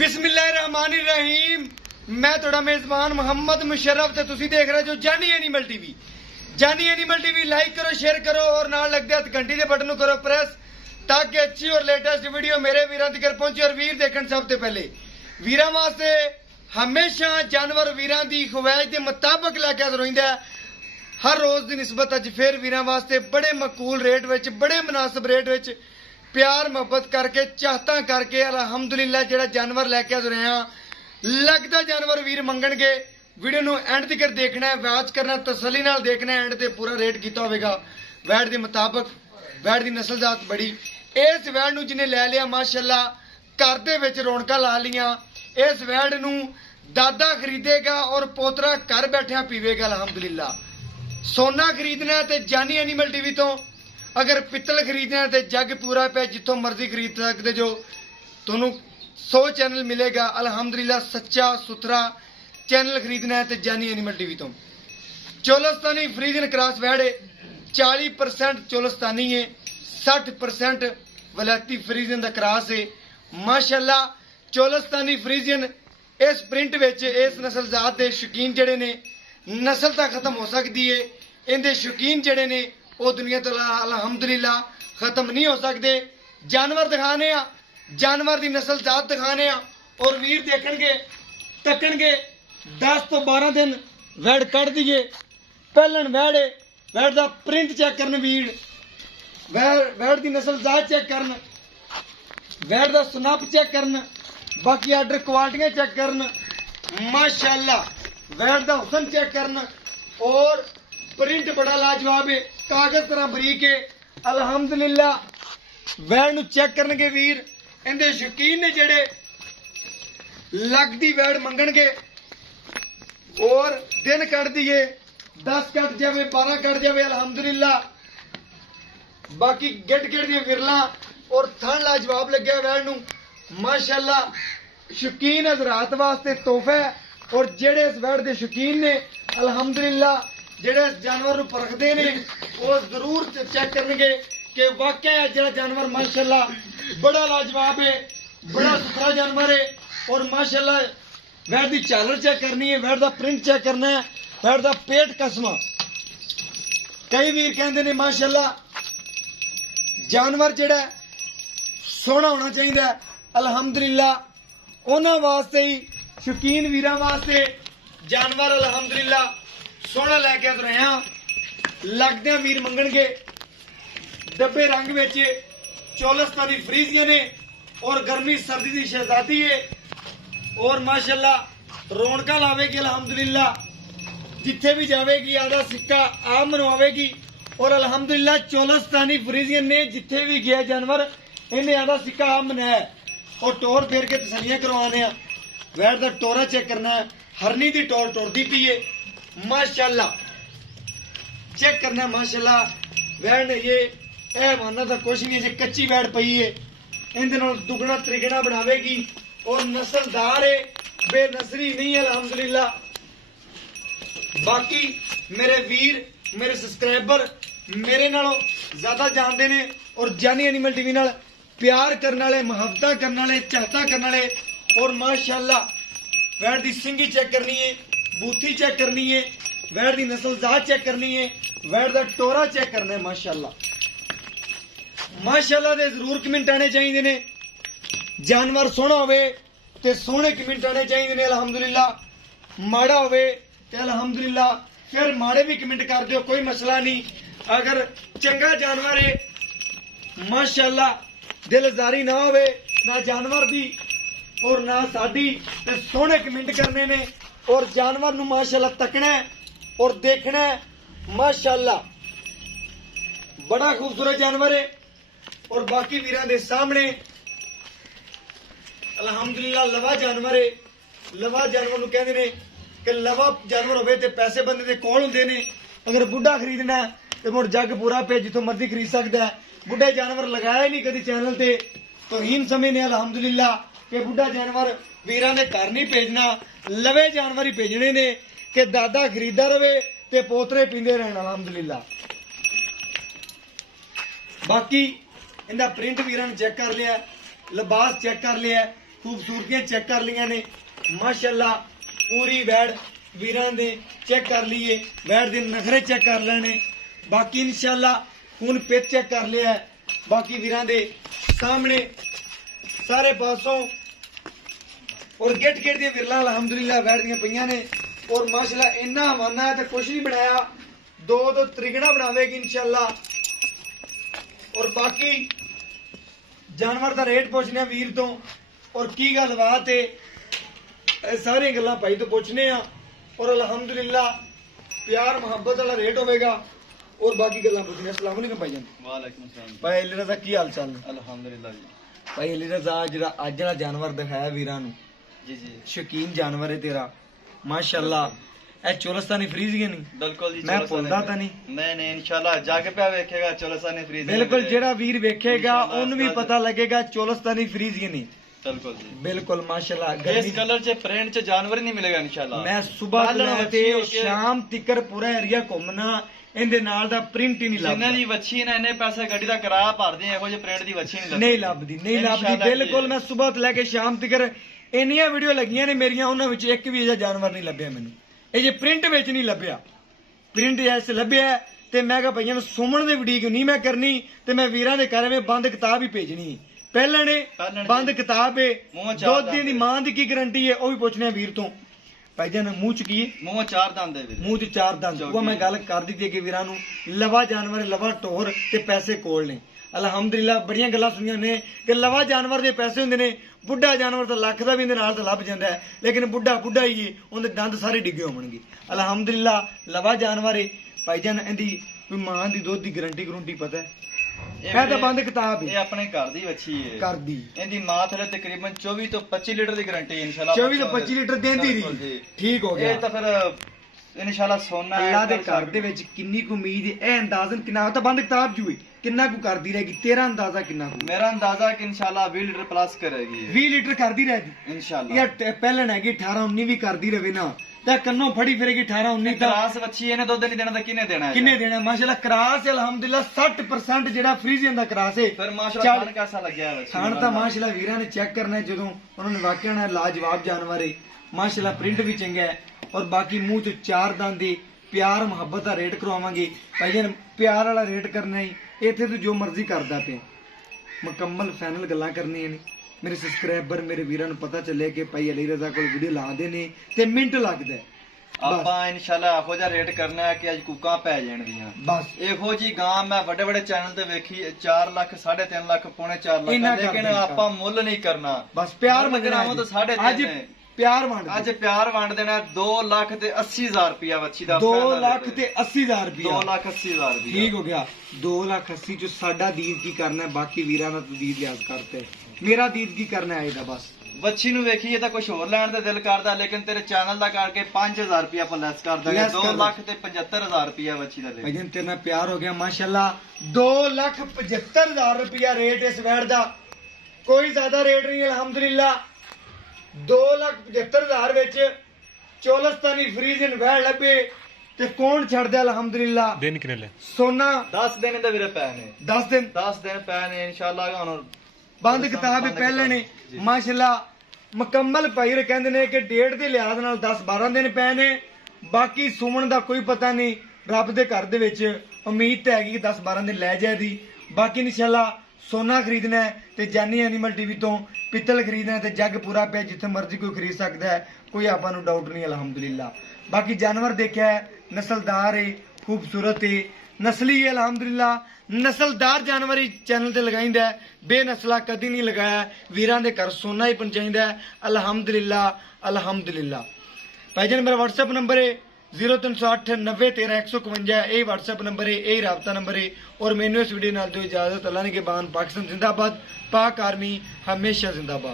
बिस्मिल्लाहिर्रहमानिर्रहीम। मैं थोड़ा मेजबान मोहम्मद मुशर्रफ ते तुसी देख रहे जो जानी एनिमल टीवी। जानी एनिमल टीवी लाइक करो, शेयर करो और नाल लगदे हथ घंटी दे बटन करो प्रेस, ताकि अच्छी और लेटेस्ट वीडियो मेरे वीरां तक पहुंचे। और वीर देखण सब तो पहले वीरां वास्ते हमेशा जानवर वीरां दी ख्वाहिश दे मुताबिक लैके रहिंदा है। हर रोज की निस्बत अज फिर वीरां वास्ते बड़े मकूल रेट विच, बड़े मुनासिब रेट विच प्यार मुहब्बत करके चाहता करके अलहमदुलिल्लाह जेड़ा जानवर लैके आ रहे हैं, लगता जानवर वीर मंगणगे। वीडियो नूं एंड तक देखना है, वॉच करना, तसल्ली नाल देखना है। एंड ते पूरा रेट कीता होवेगा वैट के मुताबिक। वैट की नस्ल जात बड़ी, इस वैट नूं जिन्हें लै लिया माशाअल्लाह घर दे विच रौनकां ला लियां। इस वैट नूं दादा खरीदेगा और पोतरा घर बैठिया पीवेगा अलहमदुलिल्लाह। सोना खरीदना है तो जानी एनिमल टीवी तो, अगर पित्तल खरीदना है तो जग पूरा पे जितों मर्जी खरीद सकते जो। तुहानू 100 चैनल मिलेगा अलहमदुलिल्लाह। सच्चा सुथरा चैनल खरीदना है तो जानी एनिमल टीवी तो। चोलस्तानी फ्रीजन क्रॉस वैड है, 40% चोलस्तानी है, 60% वलैती फ्रीजन का क्रॉस है। माशाअल्लाह चोलस्तानी फ्रीजन इस प्रिंट विच इस नस्ल जात के शौकीन जड़े ने, नस्ल तो खत्म हो सकती है, इनके शौकीन जड़े ने वो दुनिया तो अलहमदुलिल्लाह खत्म नहीं हो सकते। जानवर दिखाने आ, जानवर की नस्ल जात दिखाने आ और वीर देखणगे तकणगे। 10 तो 12 दिन वैड कट दिए पहलन वैड है, वैड का प्रिंट चेक करन वीर, वैड की नस्ल जात चेक करन, वैड का स्नप चेक करन, बाकी आर्डर क्वालिटियां चेक करन। माशाअल्लाह वैड का हुसन चेक करन और प्रिंट बड़ा लाजवाब है, कागज तरह बरीक है अलहमदुलिल्लाह। वैड नूं चेक करनगे वीर, इनके शौकीन ने जेड़े लगदी वैड मंगणगे और दिन कट दिए 10 कट जाए 12 कट जाए अलहमदुलिल्लाह। बाकी गिट गिट दी विरला और थन लाजवाब लगे वैड नूं माशाअल्लाह। शौकीन हजरात वास्ते तोहफा है और जेड़े इस वैड के शौकीन ने अलहमदुलिल्लाह जेड़े इस जानवर नूं परखदे ने वो जरूर चेक करनगे कि वाकई जेड़ा जानवर माशाअल्लाह बड़ा लाजवाब है, बड़ा सुथरा जानवर है। और माशाअल्लाह वैड की झालर चेक करनी है, वैड का प्रिंट चेक करना है, वैड का पेट कसमा। कई वीर कहते ने माशाअल्लाह जानवर जेड़ा सोहना होना चाहिए अलहमदुलिल्लाह। उन्हां वास्ते ही शौकीन वीरां वास्ते जानवर अलहमदुलिल्लाह सोहना लैके आ रहे हैं। लगदे वीर मंगणगे डब्बे रंग विच चोलस्तानी फ्रीजियन ने और गर्मी सर्दी की शहजादी है और माशाअल्लाह रौनक लावेगी अलहमदुलिल्लाह। जिथे भी जाएगी आधा सिक्का आप मनवाएगी और अलहमदुलिल्लाह चोलस्तानी फ्रीजियन ने जिथे भी गया जानवर इन्हें आधा सिक्का आप मनाया और टोर फेर के तसलियां करवाने। वैड का टोरा चेक करना है, हरनी की टोर टुरदी पी है माशाअल्लाह, चेक करना माशाअल्लाह। वैड ने ये मानना तो कुछ नहीं है, कच्ची वैड पई है, इन दुगना त्रिगना बनावेगी और नस्लदार है, बेनसरी नहीं है अलहमदुलिल्लाह। बाकी मेरे वीर मेरे सब्सक्राइबर मेरे नालों ज्यादा जानते ने और जानी एनिमल टीवी नाल प्यार करने वाले, मुहब्बत करने वाले, चाहता करने वाले। और माशाअल्लाह वैड की सिंगी चेक करनी है, बूथी चेक करनी है, वैड की नस्ल जात चेक करनी है, वैड का टोरा चेक करना है माशाअल्लाह। माशाअल्लाह दे जरूर कमेंट आने चाहिए ने। जानवर सोहना होवे ते सोहने कमेंट आने चाहिए ने अलहमदुलिल्लाह। माड़ा होवे ते अलहमदुलिल्लाह फिर माड़े भी कमेंट कर दियो, कोई मसला नहीं। अगर चंगा जानवर है माशाअल्लाह, दिलजारी ना होवे ना जानवर दी और ना साडी, ते सोहने कमेंट करने ने और जानवर नूं माशाअल्लाह तकना है और देखना है माशाअल्लाह। बड़ा खूबसूरत जानवर है और बाकी वीरां दे सामने अलहमदुलिल्लाह लवा जानवर है। लवा जानवर नूं कहंदे ने कि लवा जानवर होवे ते पैसे बंदे दे कोल हुंदे ने। अगर बुढ़ा खरीदना है तो मुड़ जग पूरा पे जिथों मर्जी खरीद सकदा है। बुढ़े जानवर लगाया नहीं कभी चैनल ते तो हीन समय ने अलहमदुलिल्लाह कि बुढ़ा जानवर वीरां दे घर नहीं भेजना, लवे जानवर ही भेजने ने कि दादा खरीदा रहे ते पोतरे पींदे रहन अलहमदुलिल्लाह। बाकी इनका प्रिंट वीरां ने चेक कर लिया, लिबास चेक कर लिया, ਖੂਬਸੂਰਤੀਆਂ ਚੈੱਕ ਕਰ ਲਈਆਂ ਨੇ ਮਾਸ਼ਾਅੱਲਾ। ਪੂਰੀ ਵੈੜ ਵੀਰਾਂ ਦੇ ਚੈੱਕ ਕਰ ਲਈਏ, ਵੈੜ ਦੇ ਨਖਰੇ ਚੈੱਕ ਕਰ ਲੈਣੇ। ਬਾਕੀ ਇਨਸ਼ਾਅੱਲਾ ਹੁਣ ਪਿੱਛ ਚੈੱਕ ਕਰ ਲਿਆ ਹੈ। ਬਾਕੀ ਵੀਰਾਂ ਦੇ ਸਾਹਮਣੇ ਸਾਰੇ ਪਾਸੋਂ ਔਰ ਗਿੱਟ ਦੀਆਂ ਵਿਰਲਾ ਅਲਹਮਦੁਲਿਲਾ ਵੈੜ ਦੀਆਂ ਪਈਆਂ ਨੇ। ਔਰ ਮਾਸ਼ਾਅੱਲਾ ਇੰਨਾ ਹਵਾਨਾ ਹੈ ਤੇ ਕੁਛ ਨਹੀਂ ਬਣਾਇਆ, ਦੋ ਤ੍ਰਿਗਣਾ ਬਣਾਵੇਗੀ ਇਨਸ਼ਾਅੱਲਾ। ਔਰ ਬਾਕੀ ਜਾਨਵਰ ਦਾ ਰੇਟ ਪੁੱਛਨੇ ਆ ਵੀਰ ਤੋਂ, ਔਰ ਕੀ ਗੱਲਬਾਤ ਹੈ ਇਹ ਸਾਰੀਆਂ ਗੱਲਾਂ ਭਾਈ ਤੋਂ ਪੁੱਛਨੇ ਆ। ਔਰ ਅਲਹਮਦੁਲਿਲਾ ਪਿਆਰ ਮੁਹੱਬਤ ਵਾਲਾ ਰੇਟ ਹੋਵੇਗਾ। ਔਰ ਬਾਕੀ ਗੱਲਾਂ ਪੁੱਛਨੇ। अस्सलाम वालेकुम भाईजान। वालेकुम सलाम ਭਾਈ ਅਲੀ ਰਜ਼ਾ ਕੀ ਹਾਲ ਚਾਲ ਨੇ? अल्हम्दुलिल्लाह जी ਭਾਈ ਅਲੀ ਰਜ਼ਾ ਜਿਹੜਾ ਅੱਜ ਵਾਲਾ ਜਾਨਵਰ ਦਿਖਾਇਆ ਵੀਰਾਂ ਨੂੰ, जी जी ਸ਼ੌਕੀਨ ਜਾਨਵਰ ਹੈ ਤੇਰਾ ਮਾਸ਼ਾਅੱਲਾ। ਇਹ ਚੋਲਸਤਾਨੀ ਫਰੀਜ਼ੀਆਂ ਨਹੀਂ? बिल्कुल जी मैं चलो भुलदा साने- तां नहीं। नहीं इंशाल्लाह जग पे वेखेगा चलो साने फ्रीज ਬਿਲਕੁਲ ਜਿਹੜਾ ਵੀਰ ਵੇਖੇਗਾ इंशाल्लाह ਉਹਨੂੰ ਵੀ उस्ताद। ਪਤਾ ਲੱਗੇਗਾ ਚੋਲਸਤਾਨੀ ਫਰੀਜ਼ੀਆਂ ਨਹੀਂ। बिल्कुल जी ਬਿਲਕੁਲ ਮਾਸ਼ਾਅੱਲਾ। इस ਗਰਮੀ कलर च प्रिंट च जानवर ही नहीं मिलेगा इंशाल्लाह। ਮੈਂ ਸਵੇਰ ਤੋਂ बालन ਲੈ वच्छी ਕੇ होके- ਸ਼ਾਮ ਤੱਕ ਪੂਰਾ ਏਰੀਆ ਘੁੰਮਣਾ, ਇਹਦੇ ਨਾਲ ਦਾ ਪ੍ਰਿੰਟ ਹੀ ਨਹੀਂ ਜਿੰਨੇ ਲੱਭਦਾ। ਦੀ ਵੱਛੀ ਨੇ ਇੰਨੇ ਪੈਸੇ ਗੱਡੀ ਦਾ ਕਿਰਾਇਆ ਭਰਦੇ ਆ, ਇਹੋ ਜਿਹੇ ਪ੍ਰਿੰਟ ਦੀ ਵੱਛੀ ਨਹੀਂ ਲੱਭਦੀ इंशाल्लाह ਬਿਲਕੁਲ। जी। ਮੈਂ ਸਵੇਰ ਤੋਂ ਲੈ ਕੇ ਸ਼ਾਮ ਤੱਕ ਇੰਨੀਆਂ ਵੀਡੀਓ ਲੱਗੀਆਂ ਨੇ ਮੇਰੀਆਂ, ਉਹਨਾਂ ਵਿੱਚ ਇੱਕ ਵੀ ਇਹਦਾ ਜਾਨਵਰ ਨਹੀਂ ਲੱਭਿਆ ਮੈਨੂੰ। ਇਹ ਜੇ ਪ੍ਰਿੰਟ ਵਿੱਚ ਨਹੀਂ ਲੱਭਿਆ, ਪ੍ਰਿੰਟ ਐਸ ਲੱਭਿਆ ਤੇ ਮੈਂ ਕਿਹਾ ਭਈਆਂ ਨੂੰ ਸੁਮਣ ਦੇ ਵੀਡੀਓ ਨਹੀਂ ਮੈਂ ਕਰਨੀ ਤੇ ਮੈਂ ਵੀਰਾਂ ਦੇ ਘਰ ਵਿੱਚ ਬੰਦ ਕਿਤਾਬ ਹੀ ਭੇਜਣੀ। ਪਹਿਲਾਂ ਨੇ ਪਹਿਲਾਂ ਬੰਦ ਜੀ। ਕਿਤਾਬ ਹੈ, ਮੂੰਹ ਚਾਰ ਦੁੱਧ ਦੀ ਮਾਂ ਦੀ ਕੀ ਗਾਰੰਟੀ ਹੈ ਉਹ ਵੀ ਪੁੱਛਣੇ ਆ ਵੀਰ ਤੋਂ। ਭਾਈਜਾਨ ਮੂੰਹ ਚ ਕੀ ਹੈ? ਮੂੰਹ ਚਾਰ ਦੰਦ ਦੇ ਵੀਰੇ। ਮੂੰਹ ਚ ਚਾਰ ਦੰਦ। ਉਹ ਮੈਂ ਗੱਲ ਕਰ ਦਿੱਤੀ ਕਿ ਵੀਰਾਂ ਨੂੰ ਲਵਾ ਜਾਨਵਰ, ਲਵਾ ਟੋਰ ਤੇ ਪੈਸੇ ਕੋਲ ਨੇ। ਅਲਹਮਦੁਲਿਲਾ ਬੜੀਆਂ ਗੱਲਾਂ ਸੁਣੀਆਂ ਨੇ ਕਿ ਲਵਾ ਜਾਨਵਰ ਦੇ ਪੈਸੇ ਹੁੰਦੇ ਨੇ, ਬੁੱਢਾ ਜਾਨਵਰ ਤਾਂ ਲੱਖ ਦਾ ਵੀ ਇਹਦੇ ਨਾਲ ਤਾਂ ਲੱਭ ਜਾਂਦਾ ਹੈ, ਲੇਕਿਨ ਬੁੱਢਾ ਹੀ ਹੈ, ਉਹਦੇ ਦੰਦ ਸਾਰੇ ਡਿੱਗੇ ਹੋਣਗੇ। ਅਲਹਮਦੁਲਿਲਾ ਲਵਾ ਜਾਨਵਰ ਹੈ ਭਾਈਜਾਨ। ਇਹਦੀ ਕੋਈ ਮਾਂ ਦੀ ਦੁੱਧ ਦੀ ਗਰੰਟੀ ਪਤਾ ਹੈ? ਇਹ ਮੈਂ ਤਾਂ ਬੰਦ ਕਿਤਾਬ ਇਹ ਹੈ ਆਪਣੇ ਘਰ ਦੀ ਵੱਛੀ ਹੈ। ਕਰਦੀ। ਇਹਦੀ ਮਾਂ ਥਲੇ ਤਕਰੀਬਨ 24 ਤੋਂ 25 ਲੀਟਰ ਦੀ ਗਾਰੰਟੀ ਹੈ ਇੰਸ਼ਾਅੱਲਾ। 24 ਤੋਂ 25 ਲੀਟਰ ਦੇਂਦੀ ਬਿਲਕੁਲ ਰਹੀ। ਜੀ। ਠੀਕ ਹੋ ਗਿਆ। ਇਹ ਤਾਂ ਫਿਰ ਇਨਸ਼ਾਅੱਲਾ ਸੋਨਾ ਹੈ। ਅੱਲਾ ਦੇ ਘਰ ਦੇ ਵਿੱਚ ਕਿੰਨੀ ਕੁ ਉਮੀਦ ਹੈ? ਇਹ ਅੰਦਾਜ਼ਨ ਕਿੰਨਾ ਤਾਂ ਬੰਦ ਕਿਤਾਬ ਜੂਏ ਕਿੰਨਾ ਕੁ ਕਰਦੀ ਰਹੇਗੀ? ਤੇਰਾ ਅੰਦਾਜ਼ਾ ਕਿੰਨਾ ਕੁ? ਮੇਰਾ ਅੰਦਾਜ਼ਾ ਕਿ ਇਨਸ਼ਾਅੱਲਾ 20 ਲੀਟਰ ਪਲੱਸ ਕਰੇਗੀ 20 ਲੀਟਰ ਕਰਦੀ ਰਹੇਗੀ ਇਨਸ਼ਾਅੱਲਾ। ਯਾਰ। ਪਹਿਲਾਂ ਹੈਗੀ 18 19 ਵੀ ਕਰਦੀ ਰਵੇ ਨਾ ਤਾਂ ਕੰਨੋਂ ਫੜੀ ਫਿਰੇਗੀ 18 19 ਤਾਂ ਕਰਾਸ ਵੱਛੀ ਇਹਨੇ ਦੁੱਧ ਨਹੀਂ ਦੇਣਾ ਤਾਂ ਕਿਹਨੇ ਦੇਣਾ ਹੈ? ਕਿੰਨੇ ਦੇਣਾ? ਮਾਸ਼ਾਅੱਲਾ ਕਰਾਸ ਅਲਹਮਦੁਲਿਲਾ 60% ਜਿਹੜਾ ਫਰੀਜ਼ੀਅਨ ਦਾ ਕਰਾਸ ਹੈ। ਫਿਰ ਮਾਸ਼ਾਅੱਲਾ ਖਾਣ ਕੈਸਾ ਲੱਗਿਆ ਵੱਛੀ ਖਾਣ ਤਾਂ ਮਾਸ਼ਾਅੱਲਾ ਵੀਰਾਂ ਨੇ ਚੈੱਕ ਕਰਨਾ ਹੈ ਜਦੋਂ ਉਹਨਾਂ ਨੇ ਵਾਕਿਆ ਨਾ ਲਾਜਵਾਬ ਜਾਨਵਰ ਹੈ ਮਾਸ਼ਾਅੱਲਾ। ਪ੍ਰਿੰਟ ਵੀ ਚੰਗਾ ਹੈ ਔਰ ਬਾਕੀ ਮੂੰਹ ਚ ਚਾਰ ਦੰਦ ਦੇ ਪਿਆਰ ਮੁਹੱਬਤ ਦਾ ਰੇਟ ਕਰਵਾਵਾਂਗੇ ਭਾਈਜਾਨ। ਪਿਆਰ ਵਾਲਾ ਰੇਟ ਕਰਨਾ ਹੈ, ਇੱਥੇ ਤੂੰ ਜੋ ਮਰਜ਼ੀ ਕਰਦਾ ਪਿਆ। ਮੁਕੰਮਲ ਫਾਈਨਲ ਗੱਲਾਂ ਕਰਨੀਆਂ ਨੇ। ਮੇਰੇ ਸਬਸਕ੍ਰਾਈਬਰ ਮੇਰੇ ਵੀਰਾਂ ਨੂੰ ਪਤਾ ਚੱਲੇ ਕਿ ਭਾਈ ਅਲੀ ਰਜ਼ਾ ਕੋਲ ਵੀਡੀਓ ਲਾਉਂਦੇ ਨੇ ਤੇ ਮਿੰਟ ਲੱਗਦਾ ਹੈ। ਆਪਾਂ ਇਨਸ਼ਾਅੱਲਾ ਇਹੋ ਜਿਹਾ ਰੇਟ ਕਰਨਾ ਹੈ ਕਿ ਅੱਜ ਕੁੱਕਾਂ ਪੈ ਜਾਣਗੀਆਂ। ਬਸ ਇਹੋ ਜੀ ਗਾਂ ਮੈਂ ਵੱਡੇ ਚੈਨਲ ਤੇ ਵੇਖੀ 4 ਲੱਖ 3.5 ਲੱਖ ਪੌਣੇ 4 ਇੰਨਾ ਲੱਖ, ਕਰ ਲੇਕਿਨ ਦਿੰਦਾ। ਆਪਾਂ ਮੁੱਲ ਨਹੀਂ ਕਰਨਾ। ਬਸ ਪਿਆਰ ਮੁੱਲ ਮੰਗਣਾ ਕਰਾਵਾਂ ਤਾਂ ਅੱਜ 3.5 ਪਿਆਰ ਵੰਡ ਅੱਜ ਪਿਆਰ ਵੰਡ ਦੇਣਾ 2 ਲੱਖ ਤੇ 80,000 ਰੁਪਇਆ ਵੱਛੀ ਦਾ 2 final ਲੱਖ rate। ਤੇ 80,000 2 ਰੁਪਇਆ। ਲੱਖ 80,000 ਰੁਪਇਆ। ਠੀਕ ਹੋ ਗਿਆ। 2 ਲੱਖ 80 ਚ ਸਾਡਾ ਦੀਦ ਕੀ ਕਰਨਾ ਹੈ? ਬਾਕੀ ਵੀਰਾਂ ਦਾ ਤੂੰ ਦੀਦ ਲਿਆਜ਼ ਕਰਤੇ, ਮੇਰਾ ਦੀਦ ਕੀ ਕਰਨਾ ਹੈ ਇਹਦਾ? ਬਸ ਵੱਛੀ ਨੂੰ ਵੇਖੀਏ ਤਾਂ ਕੁਝ ਹੋਰ ਲੈਣ ਦਾ ਦਿਲ ਕਰਦਾ, ਲੇਕਿਨ ਤੇਰੇ ਚੈਨਲ ਦਾ ਕਰਕੇ 5000 ਰੁਪਇਆ ਆਪਾਂ ਲੈਸ ਕਰ ਦਾਂਗੇ। Less 2 ਕਰ ਲੱਖ ਤੇ 75,000 ਰੁਪਇਆ ਵੱਛੀ ਦਾ ਦੇ। ਭਾਈਜਾਨ ਤੇਰੇ ਨਾਲ ਪਿਆਰ ਹੋ ਗਿਆ ਮਾਸ਼ਾਅੱਲਾ। 2,75,000 ਰੁਪਇਆ ਰੇਟ ਇਸ ਵੈੜ ਦਾ, ਕੋਈ ਜ਼ਿਆਦਾ ਰੇਟ ਨਹੀਂ ਅਲਹਮਦੁਲਿਲਾ। 2,75,000 ਵਿੱਚ ਚੋਲਸਤਾਨੀ ਫਰੀਜ਼ਨ ਵੈੜ ਲੱਭੇ ਤੇ ਕੌਣ ਛੱਡਦਾ ਅਲਹਮਦੁਲਿਲਾ। ਦਿਨ ਕਿੰਨੇ ਲੈ? ਸੋਨਾ 10 ਦਿਨ ਦੇ ਵੀਰੇ ਪੈ ਨੇ, 10 ਦਿਨ 10 ਦਿਨ ਪੈ ਨੇ ਇਨਸ਼ਾਅੱਲਾ। ਹੁਣ ਬੰਦ ਕਿਤਾਬ ਹੀ ਪਹਿਲੇ ਨੇ ਮਾਸ਼ਾਅੱਲਾ। ਮੁਕੰਮਲ ਭਾਈ ਕਹਿੰਦੇ ਨੇ ਕਿ ਡੇਟ ਦੇ ਲਿਹਾਜ਼ ਨਾਲ 10-12 ਦਿਨ ਪਏ ਨੇ। ਬਾਕੀ ਸੁਮਣ ਦਾ ਕੋਈ ਪਤਾ ਨਹੀਂ, ਰੱਬ ਦੇ ਘਰ ਦੇ ਵਿੱਚ ਉਮੀਦ ਤਾਂ ਹੈਗੀ 10-12 ਦਿਨ ਲੈ ਜਾਏਦੀ। ਬਾਕੀ ਇਨਸ਼ਾਅੱਲਾ ਸੋਨਾ ਖਰੀਦਣਾ ਹੈ ਤੇ ਜਾਨੀ ਐਨੀਮਲ ਟੀਵੀ ਤੋਂ ਪਿੱਤਲ ਖਰੀਦਣਾ ਹੈ ਤੇ ਜੱਗ ਪੂਰਾ ਪਿਆ, ਜਿੱਥੇ ਮਰਜ਼ੀ ਕੋਈ ਖਰੀਦ ਸਕਦਾ ਹੈ, ਕੋਈ ਆਪਾਂ ਨੂੰ ਡਾਊਟ ਨਹੀਂ ਅਲਹਮਦੁਲਿਲਾ। ਬਾਕੀ ਜਾਨਵਰ ਦੇਖਿਆ ਹੈ, ਨਸਲਦਾਰ ਹੈ, ਖੂਬਸੂਰਤ ਹੈ, ਨਸਲੀ ਹੈ ਅਲਹਮਦੁਲਿਲਾ। ਨਸਲਦਾਰ ਜਾਨਵਰ ਹੀ ਚੈਨਲ ਤੇ ਲਗਾਈਂਦਾ ਹੈ, ਬੇਨਸਲਾ ਕਦੀ ਨਹੀਂ ਲਗਾਇਆ। ਵੀਰਾਂ ਦੇ ਘਰ ਸੋਨਾ ਹੀ ਪਹੁੰਚਾਈਦਾ ਹੈ ਅਲਹਮਦੁਲਿਲਾ ਅਲਹਮਦੁਲਿਲਾ। ਭਾਈਜਾਨ ਮੇਰਾ WhatsApp ਨੰਬਰ ਹੈ 0308 9013 151। ਇਹ WhatsApp ਨੰਬਰ ਹੈ, ਇਹ ਰਾਬਤਾ ਨੰਬਰ ਹੈ। और मैंने इस वीडियो नाल दो इजाजत। अल्लाह ने के बान। पाकिस्तान जिंदाबाद, पाक आर्मी हमेशा जिंदाबाद।